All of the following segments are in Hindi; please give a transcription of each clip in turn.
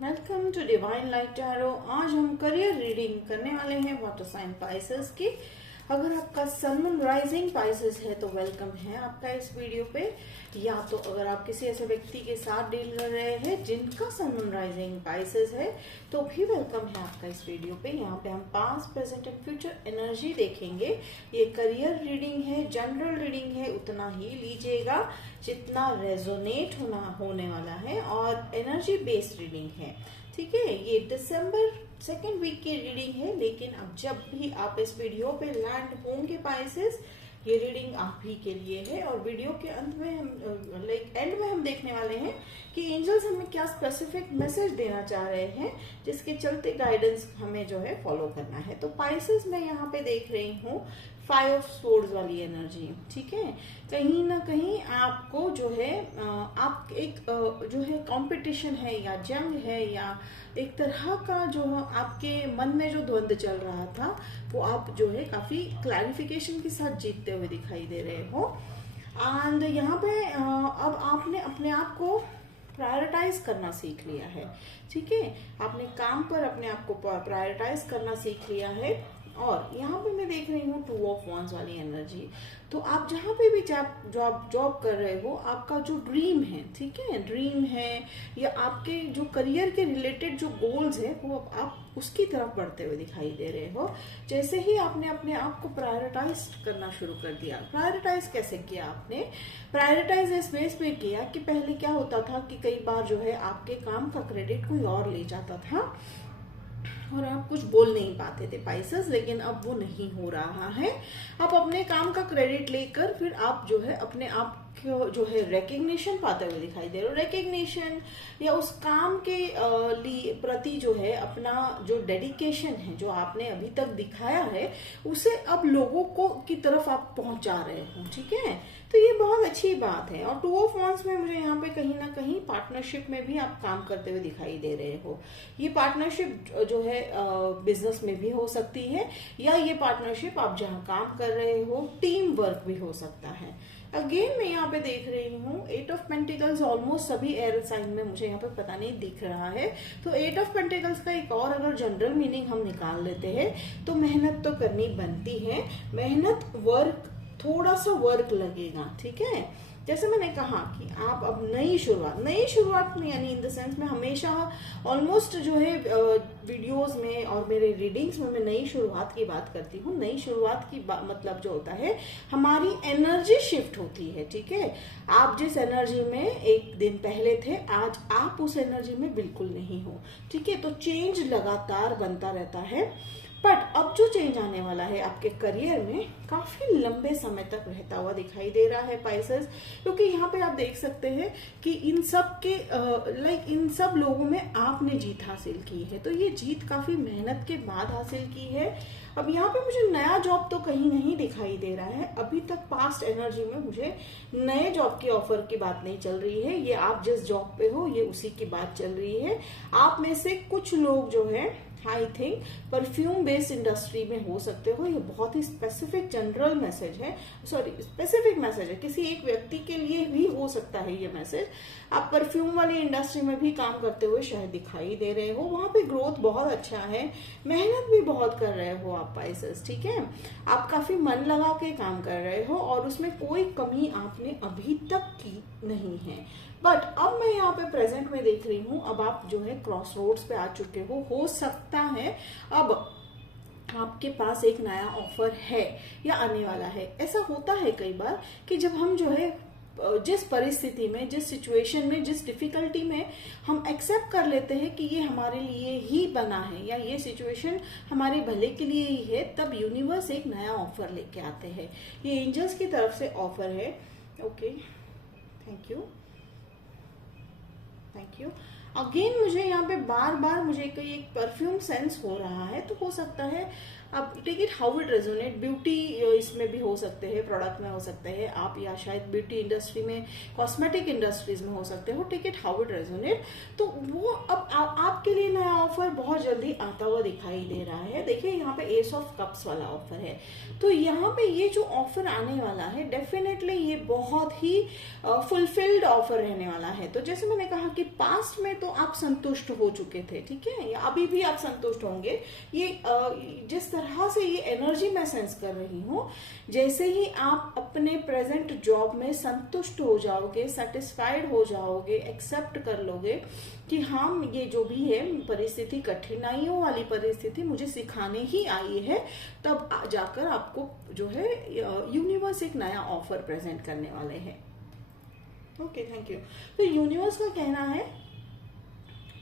Welcome to divine light tarot. आज हम करियर रीडिंग करने वाले हैं वाटर साइन पाइसेस की। अगर आपका सन मून राइजिंग पाइसेस है तो वेलकम है आपका इस वीडियो पे, या तो अगर आप किसी ऐसे व्यक्ति के साथ डील कर रहे हैं जिनका सन मून राइजिंग पाइसेस है तो भी वेलकम है आपका इस वीडियो पे। यहाँ पे हम past present and future energy देखेंगे। ये करियर रीडिंग है, जनरल रीडिंग है, उतना ही लीजिएगा जितना रेजोनेट होने वाला है, और एनर्जी बेस्ड रीडिंग है। ठीक है, ये दिसंबर सेकेंड वीक की रीडिंग है, लेकिन अब जब भी आप इस वीडियो पे लैंड होंगे पाइसेस, ये रीडिंग आप ही के लिए है। और वीडियो के अंत में हम एंड में हम देखने वाले हैं कि एंजल्स हमें क्या स्पेसिफिक मैसेज देना चाह रहे हैं, जिसके चलते गाइडेंस हमें जो है फॉलो करना है। तो पाइसेस मैं यहाँ पे देख रही हूँ 5 ऑफ सोर्ड्स वाली एनर्जी। ठीक है, कहीं ना कहीं आपको जो है आप एक जो है कंपटीशन है या जंग है या एक तरह का जो आपके मन में जो द्वंद्व चल रहा था वो आप जो है काफी क्लैरिफिकेशन के साथ जीतते हुए दिखाई दे रहे हो। एंड यहाँ पे अब आपने अपने आप को प्रायोरिटाइज करना सीख लिया है। ठीक है, आपने काम पर अपने आप को प्रायोरिटाइज करना सीख लिया है। और यहाँ पे मैं देख रही हूँ 2 ऑफ वॉन्ड्स वाली एनर्जी। तो आप जहाँ पे भी जॉब कर रहे हो, आपका जो ड्रीम है, ठीक है, ड्रीम है या आपके जो करियर के रिलेटेड जो गोल्स है वो आप उसकी तरफ बढ़ते हुए दिखाई दे रहे हो। जैसे ही आपने अपने आप को प्रायोरिटाइज करना शुरू कर दिया। प्रायोरिटाइज कैसे किया आपने? प्रायोरिटाइज इस बेस पे किया कि पहले क्या होता था कि कई बार जो है आपके काम का क्रेडिट कोई और ले जाता था और आप कुछ बोल नहीं पाते थे पाइसेस, लेकिन अब वो नहीं हो रहा है। आप अपने काम का क्रेडिट लेकर फिर आप जो है अपने आप को जो है रिकग्निशन पाते हुए दिखाई दे रहे हो। रिकग्निशन या उस काम के प्रति जो है अपना जो डेडिकेशन है जो आपने अभी तक दिखाया है उसे अब लोगों को की तरफ आप पहुंचा रहे हो। ठीक है, तो ये बहुत अच्छी बात है। और 2 ऑफ वॉन्ड्स में मुझे यहाँ पे कहीं ना कहीं पार्टनरशिप में भी आप काम करते हुए दिखाई दे रहे हो। ये पार्टनरशिप जो है बिजनेस में भी हो सकती है, या ये पार्टनरशिप आप जहाँ काम कर रहे हो टीम वर्क भी हो सकता है। अगेन मैं यहाँ पे देख रही हूँ 8 ऑफ पेंटिकल्स ऑलमोस्ट सभी एयर साइन में मुझे यहाँ पे पता नहीं दिख रहा है। तो 8 ऑफ पेंटिकल्स का एक और अगर जनरल मीनिंग हम निकाल लेते हैं तो मेहनत तो करनी बनती है। मेहनत, वर्क, थोड़ा सा वर्क लगेगा। ठीक है, जैसे मैंने कहा कि आप अब नई शुरुआत में यानी इन द सेंस में हमेशा ऑलमोस्ट जो है वीडियोस में और मेरे रीडिंग्स में मैं नई शुरुआत की बात करती हूँ। नई शुरुआत की मतलब जो होता है हमारी एनर्जी शिफ्ट होती है। ठीक है, आप जिस एनर्जी में एक दिन पहले थे आज आप उस एनर्जी में बिल्कुल नहीं हो। ठीक है, तो चेंज लगातार बनता रहता है। बट अब जो चेंज आने वाला है आपके करियर में काफी लंबे समय तक रहता हुआ दिखाई दे रहा है पाइसेस, क्योंकि यहाँ पे आप देख सकते हैं कि इन सब के इन सब लोगों में आपने जीत हासिल की है। तो ये जीत काफी मेहनत के बाद हासिल की है। अब यहाँ पे मुझे नया जॉब तो कहीं नहीं दिखाई दे रहा है। अभी तक पास्ट एनर्जी में मुझे नए जॉब की ऑफर की बात नहीं चल रही है। ये आप जिस जॉब पे हो ये उसी की बात चल रही है। आप में से कुछ लोग जो है I think perfume based industry में हो सकते हो। ये बहुत ही स्पेसिफिक जनरल मैसेज है, स्पेसिफिक मैसेज है, किसी एक व्यक्ति के लिए भी हो सकता है ये मैसेज। आप परफ्यूम वाली इंडस्ट्री में भी काम करते हुए शायद दिखाई दे रहे हो। वहां पे ग्रोथ बहुत अच्छा है, मेहनत भी बहुत कर रहे हो आप पाइसेस। ठीक है, आप काफी मन लगा के काम कर रहे हो और उसमें कोई कमी आपने अभी तक की नहीं है। बट अब मैं यहाँ पे प्रेजेंट में देख रही हूँ अब आप जो है क्रॉस रोड्स पे आ चुके हो सकता है अब आपके पास एक नया ऑफर है या आने वाला है। ऐसा होता है कई बार कि जब हम जो है जिस परिस्थिति में, जिस सिचुएशन में, जिस डिफिकल्टी में हम एक्सेप्ट कर लेते हैं कि ये हमारे लिए ही बना है या ये सिचुएशन हमारे भले के लिए ही है, तब यूनिवर्स एक नया ऑफर लेके आते हैं। ये एंजल्स की तरफ से ऑफर है। Okay, thank you. अगेन मुझे यहाँ पे बार बार मुझे कोई एक परफ्यूम सेंस हो रहा है। तो हो सकता है अब take it how it resonate. Beauty इसमें भी हो सकते हैं, प्रोडक्ट में हो सकते हैं आप, या शायद ब्यूटी इंडस्ट्री में, कॉस्मेटिक इंडस्ट्रीज में हो सकते हो। Take it how it resonate. तो वो अब आपके लिए नया ऑफर बहुत जल्दी आता हुआ दिखाई दे रहा है। देखिए यहाँ पे एस ऑफ कप्स वाला ऑफर है। तो यहाँ पे ये जो ऑफर आने वाला है डेफिनेटली ये बहुत ही फुलफिल्ड ऑफर रहने वाला है। तो जैसे मैंने कहा कि पास्ट में तो आप संतुष्ट हो चुके थे, ठीक है, या अभी भी आप संतुष्ट होंगे। ये जिस तरह से ये एनर्जी मैं सेंस कर रही हूँ, जैसे ही आप अपने प्रेजेंट जॉब में संतुष्ट हो जाओगे, सेटिस्फाइड हो जाओगे, एक्सेप्ट कर लोगे कि हाँ ये जो भी है परिस्थिति, कठिनाइयों वाली परिस्थिति मुझे सिखाने ही आई है, तब जाकर आपको जो है यूनिवर्स एक नया ऑफर प्रेजेंट करने वाले हैं। Okay, thank you. तो यूनिवर्स का कहना है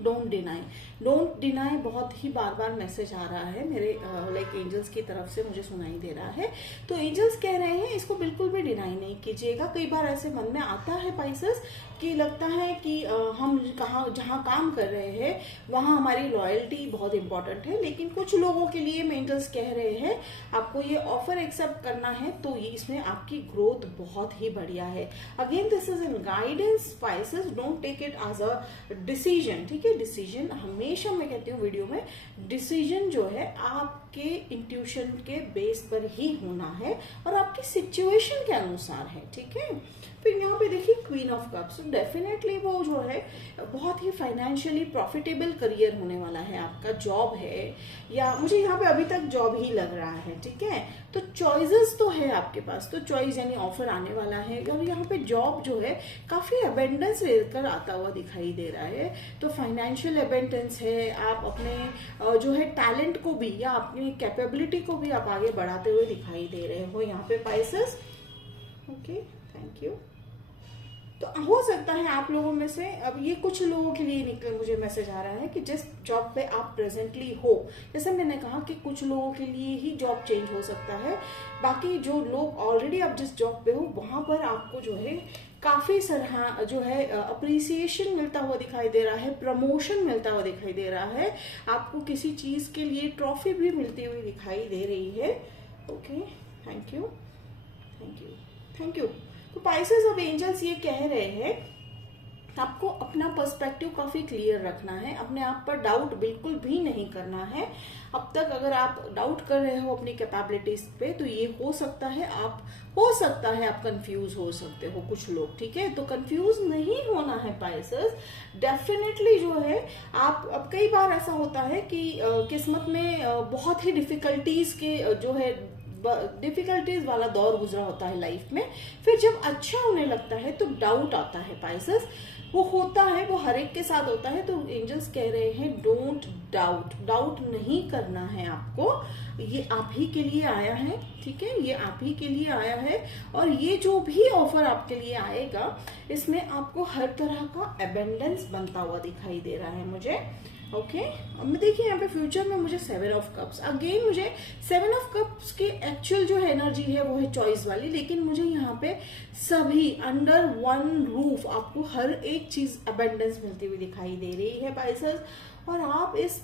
डोंट डिनाई। डोंट डिनाई बहुत ही बार बार मैसेज आ रहा है मेरे लाइक एंजल्स की तरफ से, मुझे सुनाई दे रहा है। तो एंजल्स कह रहे हैं इसको बिल्कुल भी डिनाई नहीं कीजिएगा। कई बार ऐसे मन में आता है पाइसेस कि लगता है कि हम जहाँ काम कर रहे हैं वहाँ हमारी लॉयल्टी बहुत इंपॉर्टेंट है, लेकिन कुछ लोगों के लिए एंजल्स कह रहे हैं आपको ये ऑफर एक्सेप्ट करना है तो ये इसमें आपकी ग्रोथ बहुत ही बढ़िया है। Again this is an guidance pieces, don't take it as a decision, ठीक है। डिसीजन हमेशा मैं कहती हूँ वीडियो में, डिसीजन जो है आपके इंट्यूशन के बेस पर ही होना है और आपकी सिचुएशन के अनुसार है, ठीक है। फिर यहाँ पे देखिए क्वीन ऑफ कप्स, डेफिनेटली वो जो है बहुत ही फाइनेंशियली प्रॉफिटेबल करियर होने वाला है आपका, जॉब है या मुझे यहाँ पे अभी तक जॉब ही लग रहा है, ठीक है। तो चॉइसेस तो है आपके पास, तो चॉइस यानी ऑफर आने वाला है और यहाँ पे जॉब जो है काफी अबेंडेंस लेकर आता हुआ दिखाई दे रहा है। तो फाइनेंशियल अबेंडेंस है, आप अपने जो है टैलेंट को भी या अपनी कैपेबिलिटी को भी आप आगे बढ़ाते हुए दिखाई दे रहे हो यहाँ पे पाइसेस। Okay, thank you. तो हो सकता है आप लोगों में से, अब ये कुछ लोगों के लिए निकल मुझे मैसेज आ रहा है कि जिस जॉब पे आप प्रेजेंटली हो, जैसे मैंने कहा कि कुछ लोगों के लिए ही जॉब चेंज हो सकता है, बाकी जो लोग ऑलरेडी आप जिस जॉब पे हो वहां पर आपको जो है काफी सराह जो है अप्रिसिएशन मिलता हुआ दिखाई दे रहा है, प्रमोशन मिलता हुआ दिखाई दे रहा है, आपको किसी चीज के लिए ट्रॉफी भी मिलती हुई दिखाई दे रही है। Okay, thank you, thank you, thank you. तो पाइसेस ऑफ एंजल्स ये कह रहे हैं आपको अपना पर्सपेक्टिव काफी क्लियर रखना है, अपने आप पर डाउट बिल्कुल भी नहीं करना है। अब तक अगर आप डाउट कर रहे हो अपनी कैपेबिलिटीज पे तो ये हो सकता है आप कंफ्यूज हो सकते हो कुछ लोग, ठीक है। तो कंफ्यूज नहीं होना है पाइसेस, डेफिनेटली जो है आप, अब कई बार ऐसा होता है कि किस्मत में बहुत ही डिफिकल्टीज के जो है डिफिकल्टीज वाला दौर गुजरा होता है लाइफ में, फिर जब अच्छा होने लगता है तो डाउट आता है पाइसेस, वो होता है, वो हर एक के साथ होता है। तो एंजल्स कह रहे हैं डोंट डाउट नहीं करना है आपको, ये आप ही के लिए आया है, ठीक है, ये आप ही के लिए आया है और ये जो भी ऑफर आपके लिए आएगा इसमें आपको हर तरह का एबेंडेंस बनता हुआ दिखाई दे रहा है मुझे। ओके, अब देखिए यहाँ पे फ्यूचर में मुझे 7 ऑफ कप्स, अगेन मुझे 7 ऑफ कप्स की एक्चुअल जो एनर्जी है वो है चॉइस वाली, लेकिन मुझे यहाँ पे सभी अंडर वन रूफ आपको हर एक चीज अबेंडेंस मिलती हुई दिखाई दे रही है पाइसेस, और आप इस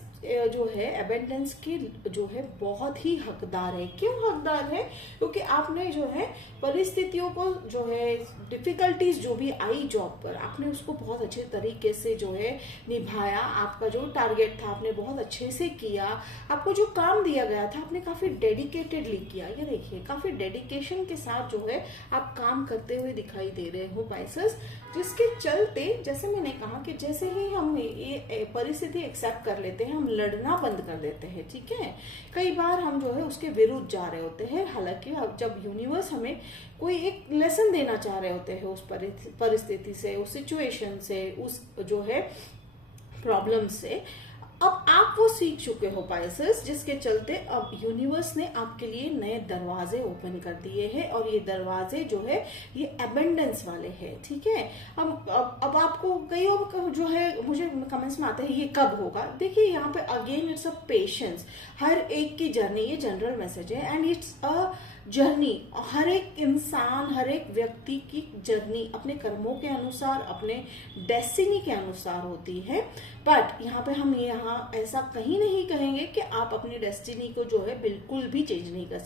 जो है अबेंडेंस के जो है बहुत ही हकदार है। क्यों हकदार है? क्योंकि आपने जो है परिस्थितियों को जो है डिफिकल्टीज जो भी आई जॉब पर, आपने उसको बहुत अच्छे तरीके से जो है निभाया, आपका जो टारगेट था आपने बहुत अच्छे से किया, आपको जो काम दिया गया था आपने काफी डेडिकेटेडली किया। ये देखिए काफी डेडिकेशन के साथ जो है आप काम करते हुए दिखाई दे रहे हो पाइसेस, जिसके चलते जैसे मैंने कहा कि जैसे ही हम ये परिस्थिति एक्सेप्ट कर लेते हैं हम लड़ना बंद कर देते हैं, ठीक है। कई बार हम जो है उसके विरुद्ध जा रहे होते हैं, हालांकि अब जब यूनिवर्स हमें कोई एक लेसन देना चाह रहे होते हैं उस परिस्थिति से, उस सिचुएशन से, उस जो है प्रॉब्लम से, अब आप वो सीख चुके हो पाइसेस, जिसके चलते अब यूनिवर्स ने आपके लिए नए दरवाजे ओपन कर दिए हैं और ये दरवाजे जो है ये एबेंडेंस वाले हैं, ठीक है। अब आपको कई जो है मुझे कमेंट्स में आता है ये कब होगा, देखिए यहाँ पे अगेन इट्स अ पेशेंस, हर एक की जर्नी, ये जनरल मैसेज है एंड इट्स अ जर्नी, हर एक इंसान, हर एक व्यक्ति की जर्नी अपने कर्मों के अनुसार, अपने डेस्टिनी के अनुसार होती है। बट यहाँ पे हम यहाँ ऐसा कहीं नहीं कहेंगे कि आप अपनी डेस्टिनी को जो है बिल्कुल भी चेंज नहीं कर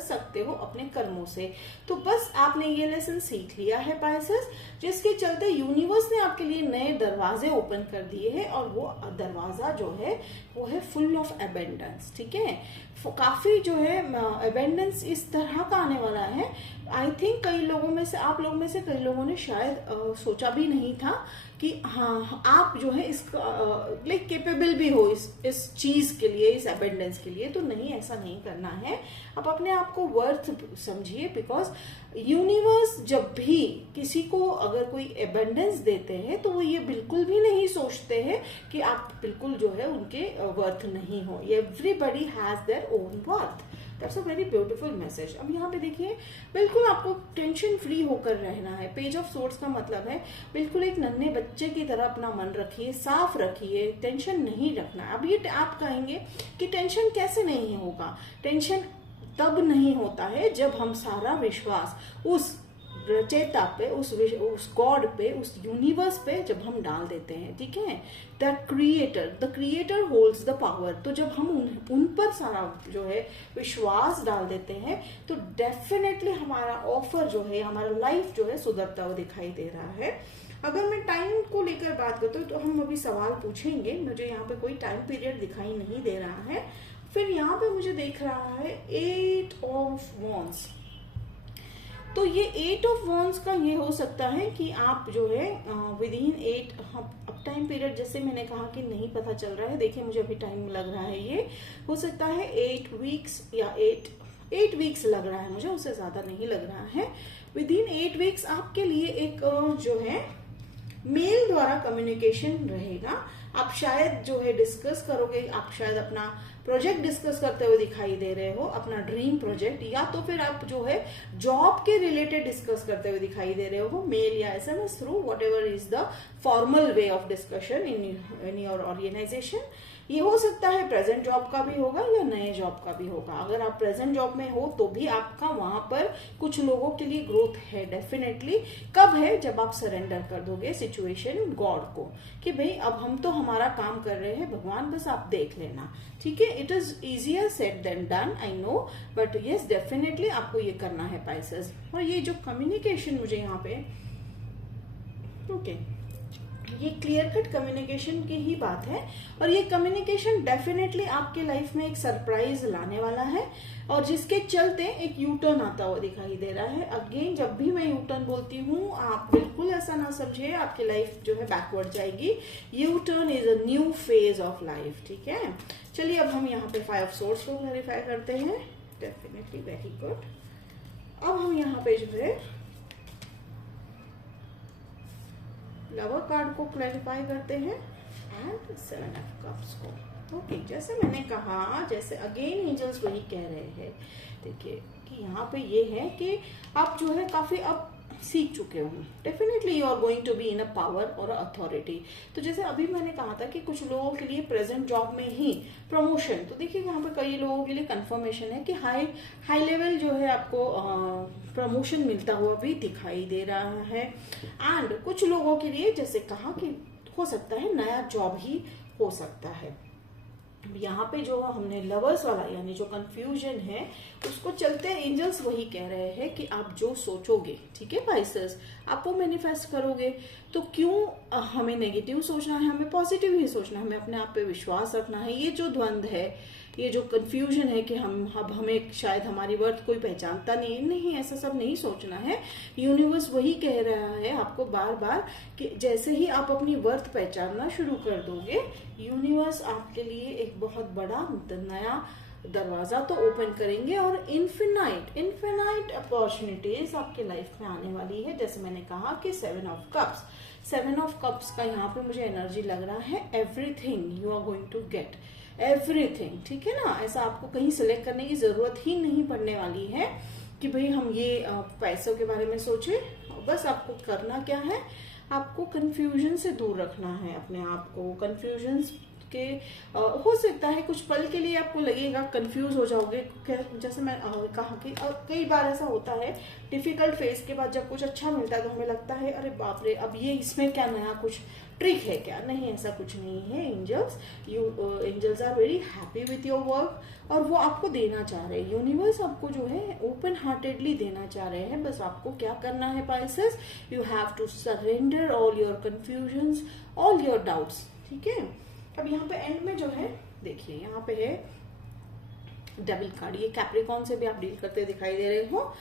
सकते हो अपने कर्मों से। तो बस आपने ये लेसन सीख लिया है पाइसेस, जिसके चलते यूनिवर्स ने आपके लिए नए दरवाजे ओपन कर दिए हैं और वो दरवाजा जो है वो है फुल ऑफ एबेंडेंस, ठीक है। काफी जो है एबेंडेंस इस तरह का आने वाला है, आई थिंक कई लोगों में से, आप लोगों में से कई लोगों ने शायद सोचा भी नहीं था कि हाँ आप जो है इसका लाइक केपेबल भी हो इस चीज के लिए, इस अबेंडेंस के लिए। तो नहीं, ऐसा नहीं करना है। आप अपने आप को वर्थ समझिए, बिकॉज यूनिवर्स जब भी किसी को अगर कोई अबेंडेंस देते हैं तो वो ये बिल्कुल भी नहीं सोचते हैं कि आप बिल्कुल जो है उनके वर्थ नहीं हो। Everybody has their own worth. That's a very beautiful message. अब यहाँ पे देखिए, बिल्कुल आपको टेंशन फ्री होकर रहना है। पेज ऑफ सोर्ड्स का मतलब है बिल्कुल एक नन्हे बच्चे की तरह अपना मन रखिए, साफ रखिए, टेंशन नहीं रखना। अब ये आप कहेंगे कि टेंशन कैसे नहीं होगा? टेंशन तब नहीं होता है जब हम सारा विश्वास उस रचयिता पे, उस गॉड पे, उस यूनिवर्स पे जब हम डाल देते हैं, ठीक है। The creator holds the power. तो जब हम उन पर सारा जो है विश्वास डाल देते हैं तो डेफिनेटली हमारा ऑफर जो है, हमारा लाइफ जो है सुधरता हुआ दिखाई दे रहा है। अगर मैं टाइम को लेकर बात करता हूँ तो हम अभी सवाल पूछेंगे। मुझे यहाँ पे कोई टाइम पीरियड दिखाई नहीं दे रहा है। फिर यहाँ पे मुझे देख रहा है 8 ऑफ वॉन्ड्स। तो ये 8 ऑफ वॉन्ड्स का ये हो सकता है कि आप जो है विद इन 8, अब टाइम पीरियड जैसे मैंने कहा कि नहीं पता चल रहा है। देखिए मुझे अभी टाइम लग रहा है, ये हो सकता है 8 वीक्स या 8 वीक्स लग रहा है मुझे, उससे ज्यादा नहीं लग रहा है। विद इन 8 वीक्स आपके लिए एक जो है मेल द्वारा कम्युनिकेशन रहेगा। आप शायद जो है डिस्कस करोगे, आप शायद अपना प्रोजेक्ट डिस्कस करते हुए दिखाई दे रहे हो, अपना ड्रीम प्रोजेक्ट, या तो फिर आप जो है जॉब के रिलेटेड डिस्कस करते हुए दिखाई दे रहे हो, मेल या SMS through, whatever is the formal way of discussion in your organisation. ये हो सकता है प्रेजेंट जॉब का भी होगा या नए जॉब का भी होगा। अगर आप प्रेजेंट जॉब में हो तो भी आपका वहां पर कुछ लोगों के लिए ग्रोथ है डेफिनेटली। कब है? जब आप सरेंडर कर दोगे सिचुएशन गॉड को कि भाई अब हम तो हमारा काम कर रहे हैं, भगवान बस आप देख लेना, ठीक है। It is easier said than done, I know, but yes definitely आपको ये करना है पाइसेस। और ये जो कम्युनिकेशन मुझे यहाँ पे ये क्लियर कट कम्युनिकेशन की ही बात है। और ये कम्युनिकेशन डेफिनेटली आपके लाइफ में एक सरप्राइज लाने वाला है और जिसके चलते एक यू टर्न आता हुआ दिखाई दे रहा है। अगेन जब भी मैं यू टर्न बोलती हूँ आप बिल्कुल ऐसा ना समझिए आपकी लाइफ जो है बैकवर्ड जाएगी। U turn is a new phase of life, ठीक है। चलिए अब हम यहाँ पे 5 ऑफ सोर्ड्स को क्लैरिफाई करते हैं। Definitely very good. अब हम यहाँ पे जो है लवर कार्ड को क्लैरिफाई करते हैं एंड 7 ऑफ कप्स को। ओके, जैसे मैंने कहा, जैसे अगेन एंजल्स वही कह रहे हैं, देखिए कि यहाँ पे ये है कि आप जो है काफी अब सीख चुके हो। Definitely you are going to be in a power और अथॉरिटी। तो जैसे अभी मैंने कहा था कि कुछ लोगों के लिए प्रेजेंट जॉब में ही प्रमोशन, तो देखिए यहाँ पे कई लोगों के लिए कंफर्मेशन है कि हाई लेवल जो है आपको प्रमोशन मिलता हुआ भी दिखाई दे रहा है। एंड कुछ लोगों के लिए जैसे कहा कि हो सकता है नया जॉब ही हो सकता है। यहाँ पे जो हमने लवर्स वाला यानी जो कंफ्यूजन है उसको चलते एंजल्स वही कह रहे हैं कि आप जो सोचोगे, ठीक है पाइसेस, आप वो मैनिफेस्ट करोगे। तो क्यों हमें नेगेटिव सोचना है, हमें पॉजिटिव ही सोचना है, हमें अपने आप पे विश्वास रखना है। ये जो द्वंद्व है, ये जो कंफ्यूजन है कि हमें शायद हमारी वर्थ कोई पहचानता नहीं, ऐसा सब नहीं सोचना है। यूनिवर्स वही कह रहा है आपको बार बार कि जैसे ही आप अपनी वर्थ पहचानना शुरू कर दोगे, यूनिवर्स आपके लिए एक बहुत बड़ा नया दरवाजा तो ओपन करेंगे और इनफिनाइट अपॉर्चुनिटीज आपके लाइफ में आने वाली है। जैसे मैंने कहा कि 7 ऑफ कप्स का यहाँ पे मुझे एनर्जी लग रहा है। Everything you are going to get, everything, ठीक है ना। ऐसा आपको कहीं सिलेक्ट करने की जरूरत ही नहीं पड़ने वाली है कि भाई हम ये पैसों के बारे में सोचे। बस आपको करना क्या है, आपको कंफ्यूजन से दूर रखना है अपने आप को। कंफ्यूजन के हो सकता है कुछ पल के लिए आपको लगेगा कंफ्यूज हो जाओगे, जैसे मैं कहा कि कई बार ऐसा होता है डिफिकल्ट फेज के बाद जब कुछ अच्छा मिलता है तो हमें लगता है अरे बाप रे अब ये इसमें क्या नया कुछ ट्रिक है क्या। नहीं, ऐसा कुछ नहीं है। Angels are very happy with your work और वो आपको देना चाह रहे हैं। यूनिवर्स आपको जो है ओपन हार्टेडली देना चाह रहे हैं। बस आपको क्या करना है Pisces, you have to surrender all your confusions, all your doubts, ठीक है। अब यहाँ पे एंड में जो है देखिए यहाँ पे है डेविल कार्ड, ये कैप्रिकॉर्न से भी आप डील करते दिखाई दे रहे हो,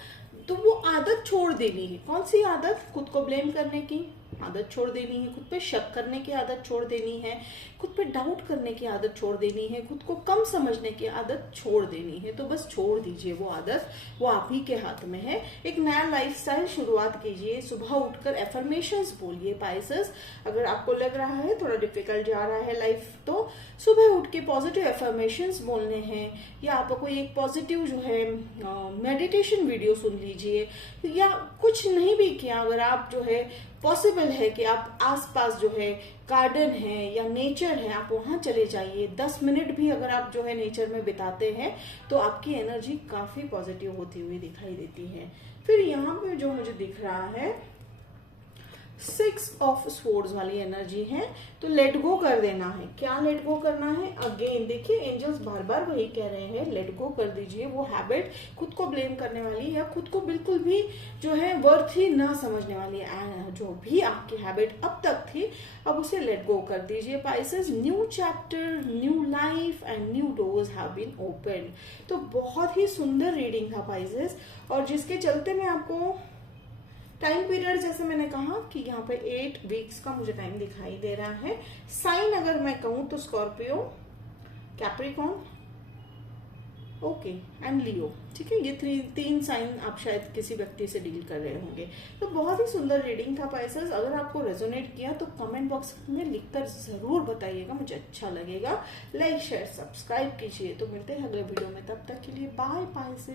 तो वो आदत छोड़ देनी है। कौन सी आदत? खुद को ब्लेम करने की आदत छोड़ देनी है, खुद पे शक करने की आदत छोड़ देनी है, खुद पे डाउट करने की आदत छोड़ देनी है, खुद को कम समझने की आदत छोड़ देनी है। तो बस छोड़ दीजिए वो आदत, वो आप ही के हाथ में है। एक नया लाइफस्टाइल शुरुआत कीजिए, सुबह उठकर एफर्मेशंस बोलिए। पाइसेस, अगर आपको लग रहा है थोड़ा डिफिकल्ट जा रहा है लाइफ, तो सुबह उठ के पॉजिटिव एफर्मेशंस बोलने हैं, या आप कोई एक पॉजिटिव जो है मेडिटेशन वीडियो सुन लीजिए, या कुछ नहीं भी किया, अगर आप जो है पॉसिबल है कि आप आसपास जो है गार्डन है या नेचर है, आप वहां चले जाइए। 10 मिनट भी अगर आप जो है नेचर में बिताते हैं तो आपकी एनर्जी काफी पॉजिटिव होती हुई दिखाई देती है। फिर यहाँ पे जो मुझे दिख रहा है 6 ऑफ स्वॉर्ड्स वाली एनर्जी है, तो लेट गो कर देना है। क्या लेट गो करना है? अगेन देखिए एंजल्स बार बार वही कह रहे हैं, लेट गो कर दीजिए वो हैबिट, खुद को ब्लेम करने वाली या खुद को बिल्कुल भी जो है वर्थ ही ना समझने वाली है। जो भी आपकी हैबिट अब तक थी, अब उसे लेट गो कर दीजिए। Pisces, new chapter, new life and new doors have been open. तो बहुत ही सुंदर रीडिंग था पाइसेस, और जिसके चलते मैं आपको टाइम पीरियड, जैसे मैंने कहा कि यहाँ पे 8 वीक्स का मुझे टाइम दिखाई दे रहा है। साइन अगर मैं कहूं तो स्कॉर्पियो, कैप्रिकॉर्न, ओके एंड लियो, ठीक है। ये तीन साइन आप शायद किसी व्यक्ति से डील कर रहे होंगे। तो बहुत ही सुंदर रीडिंग था पाइसेस। अगर आपको रेजोनेट किया तो कमेंट बॉक्स में लिखकर जरूर बताइएगा, मुझे अच्छा लगेगा। लाइक शेयर सब्सक्राइब कीजिए। तो मिलते हैं अगले वीडियो में, तब तक के लिए बाय पाइसेस।